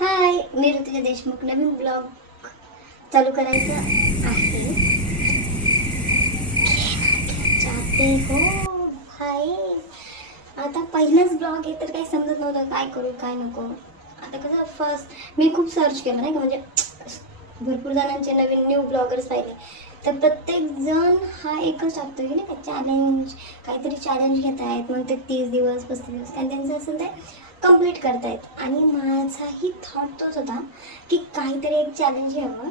हाय, मी ऋतुजा देशमुख. नवीन blog चालू करायचा आहे. चाहते हो भाई. आता पहिलाच ब्लॉग आहे तर काही समजत नव्हतं काय करू काय नको. आता कसं फर्स्ट मी खूप सर्च केलं नाही का, म्हणजे भरपूर जणांचे नवीन न्यू ब्लॉगर्स पाहिले तर प्रत्येक जण हा एकच टाकतो की नाही का, चॅलेंज काहीतरी चॅलेंज घेत आहेत. मग ते 30 दिवस 35 दिवस काय त्यांचं असेल ते कंप्लीट करतायत. आणि माझाही थॉट तोच होता की काहीतरी एक चॅलेंज घ्यावं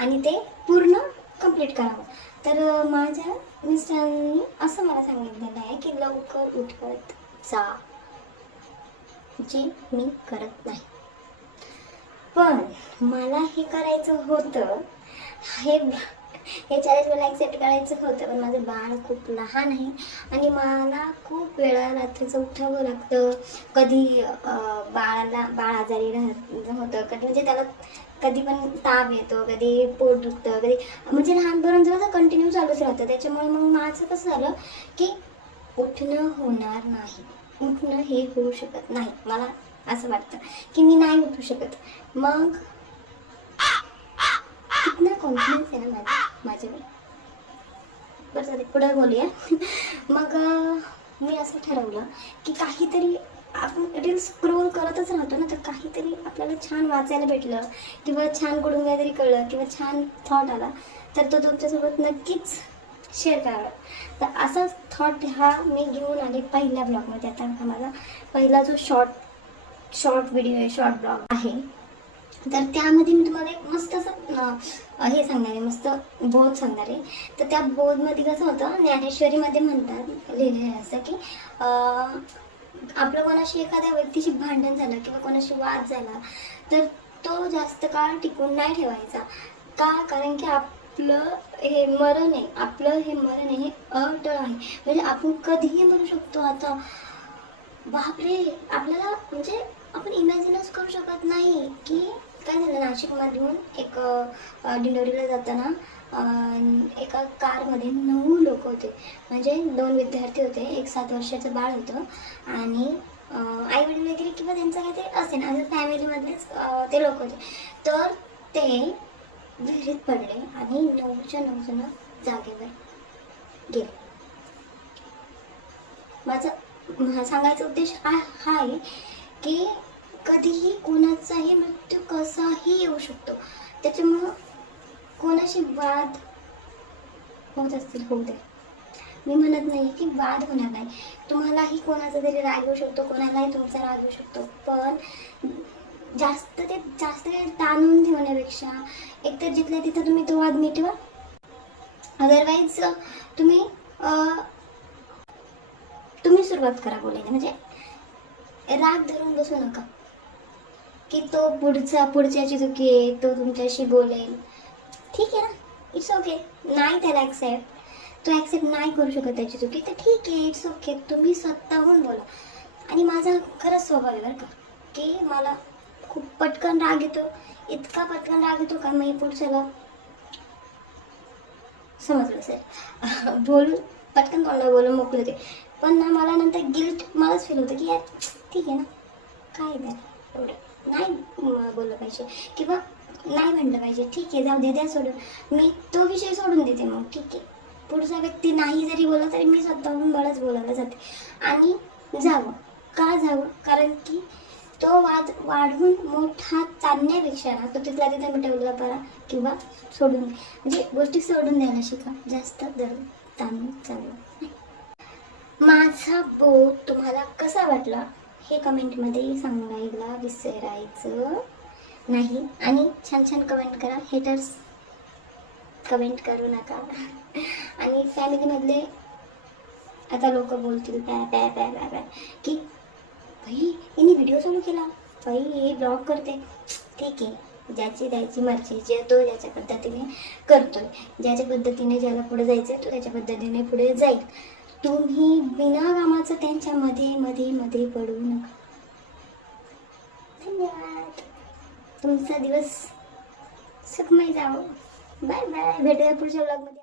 आणि ते पूर्ण कंप्लीट करावं. तर माझ्या मिस्टरांनी असं मला सांगितलेलं आहे की लवकर उठवत जा, जे मी करत नाही. पण मला हे करायचं होतं, हे हे चॅलेंज मला ॲक्सेप्ट करायचं होतं. पण माझं बाळ खूप लहान आहे आणि मला खूप वेळा रात्रीचं उठावं लागतं. कधी बाळ आजारी होतं, कधी म्हणजे त्याला कधी पण ताप येतो, कधी पोट दुखतं, कधी म्हणजे लहानपर्यंत असं कंटिन्यू चालूच राहतं. त्याच्यामुळे मग माझं कसं झालं की उठणं होणार नाही, उठणं हे होऊ शकत नाही. मला असं वाटतं की मी नाही उठू शकत. मग कितना कॉन्फिडन्स आहे ना माझ्यावर. बरं झालं पुढे बोलूया. मग मी असं ठरवलं की काहीतरी आपण रील्स स्क्रोल करतच राहतो ना, तर काहीतरी आपल्याला छान वाचायला भेटलं किंवा छान कडून काहीतरी कळलं किंवा छान थॉट आला तर तो तुमच्यासोबत नक्कीच शेअर करावा. तर असाच थॉट हा मी घेऊन आले पहिल्या ब्लॉगमध्ये. आता हा माझा पहिला जो शॉर्ट व्हिडिओ आहे, शॉर्ट ब्लॉग आहे. तर त्यामध्ये मी तुम्हाला एक मस्त असं हे सांगणार आहे, मस्त बोध सांगणार आहे. तर त्या बोधमध्ये कसं होतं, ज्ञानेश्वरीमध्ये म्हणतात लिहिलेलं आहे असं की आपलं कोणाशी एखाद्या व्यक्तीशी भांडण झालं किंवा कोणाशी वाद झाला तर तो जास्त काळ टिकून नाही ठेवायचा. का? कारण की आपलं हे मरण आहे, आपलं हे मरण आहे हे अटळ आहे. म्हणजे आपण कधीही मरू शकतो. आता बापरे, आपल्याला म्हणजे आपण इमॅजिनच करू शकत नाही की काय झालं. नाशिकमधून एक दिंडोरीला जाताना एका कारमध्ये 9 लोक होते. म्हणजे 2 विद्यार्थी होते, एक 7 वर्षाचं बाळ होतं आणि आई वडील वगैरे किंवा त्यांचं काहीतरी असेल असं फॅमिलीमधलेच ते लोक होते. तर ते विहिरीत पडले आणि 9च्या 9 जण जागेवर गेले. माझा सांगायचा उद्देश हा आहे की कधीही कोणाचाही मृत्यू कसाही येऊ शकतो. त्याच्यामुळं कोणाशी वाद होत असतील होऊ दे. मी म्हणत नाही की वाद होणार नाही. तुम्हालाही कोणाचा तरी राग येऊ शकतो, कोणालाही तुमचा राग येऊ शकतो. पण जास्त वेळ ताणून ठेवण्यापेक्षा एकतर जिथल्या तिथं तुम्ही तो वाद मिटवा. अदरवाईज तुम्ही सुरुवात करा बोलायला. म्हणजे राग धरून बसू नका की तो पुढच्याची चुकी आहे, तो तुमच्याशी बोलेल. ठीक आहे ना, इट्स ओके. नाही त्याला तो ॲक्सेप्ट नाही करू शकत त्याची चुकी, तर ठीक आहे, इट्स ओके. तुम्ही स्वतःहून बोला. आणि माझा खरंच स्वभाव आहे बरं का की मला खूप पटकन राग येतो. इतका पटकन राग येतो का मी पुढच्याला समजलं असेल बोलून पटकन तोंडा बोलून मोकळे होते. पण ना मला नंतर गिल्ट मलाच फील होतं की यार ठीक आहे ना, काय द्या एवढं नाही बोललं पाहिजे किंवा नाही म्हणलं पाहिजे. ठीक आहे, जाऊ दे, द्या सोडून. मी तो विषय सोडून देते. मग ठीक आहे, पुढचा व्यक्ती नाही जरी बोलला तरी मी स्वतःहून बळच बोलायला जाते. आणि जावं का जावं, कारण की तो वाद वाढून मोठा चालण्यापेक्षा ना तो तिथला तिथं मिटवला बरा किंवा सोडून म्हणजे गोष्टी सोडून द्यायला शिका. जास्त दर ताणून चालू. माझा बोध तुम्हाला कसा वाटला हे कमेंटमध्ये सांगायला विसरायचं नाही. आणि छान छान कमेंट करा. हेटर्स कमेंट करू नका. आणि फॅमिलीमधले आता लोक बोलतील पॅ पॅ पॅ पॅ पॅ की भाई हिने व्हिडिओ चालू केला, भाई हे ब्लॉग करते. ठीक आहे, ज्याची त्याची मर्जी, जे तो ज्याच्या पद्धतीने करतोय, ज्याच्या पद्धतीने ज्याला पुढे जायचं तो त्याच्या पद्धतीने पुढे जाईल. तुम्ही बिना कामाचं त्यांच्या मध्ये मध्ये मध्ये पडू नका. धन्यवाद. तुमचा दिवस सुखमय जावो. Bye bye. भेटूया पुढच्या ब्लॉगमध्ये.